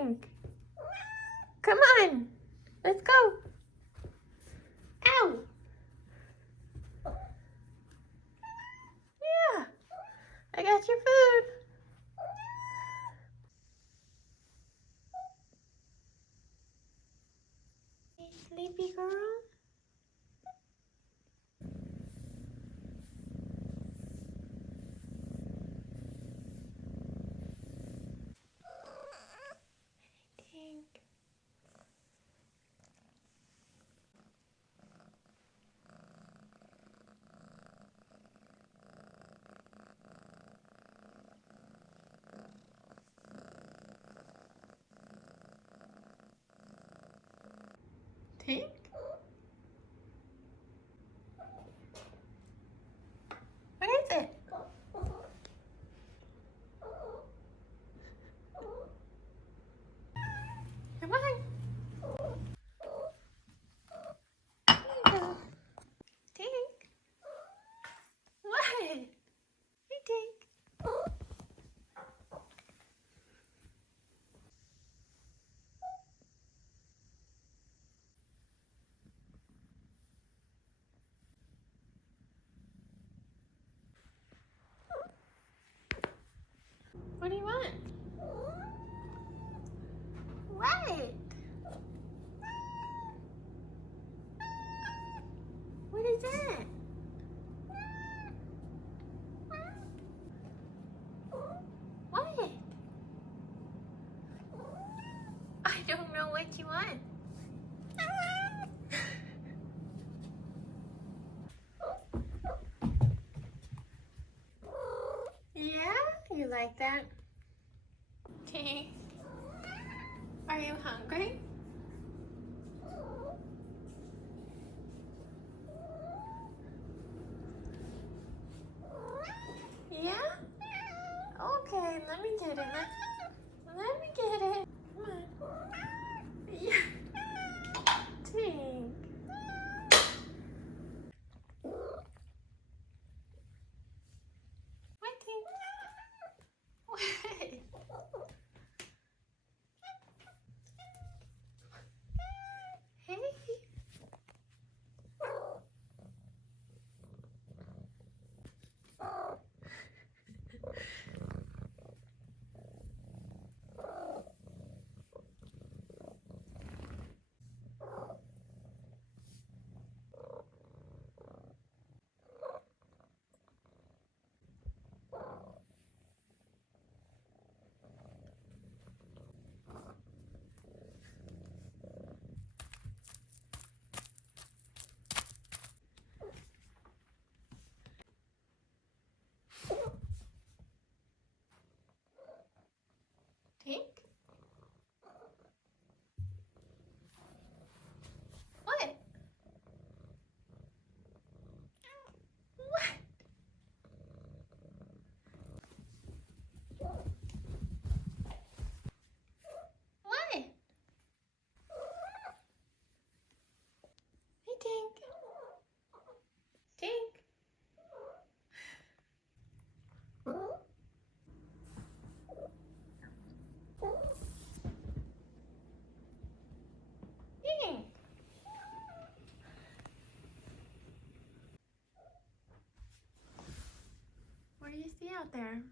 Tink. Come on. Let's go. Ow. Yeah. I got your food. Hey, sleepy girl. Tink. Tink? What is it? Come on. There you go. Tink. What? Hey, Tink. What do you want? What? What is that? What? I don't know what you want. Yeah? You like that? Tink. Are you hungry? Yeah? Okay, let me get it. Let me get it. Come on. Yeah. Tink. What, Tink? What? Hey. Tink? What? What? What? Hey, Tink. Tink. Tink. What do you see out there?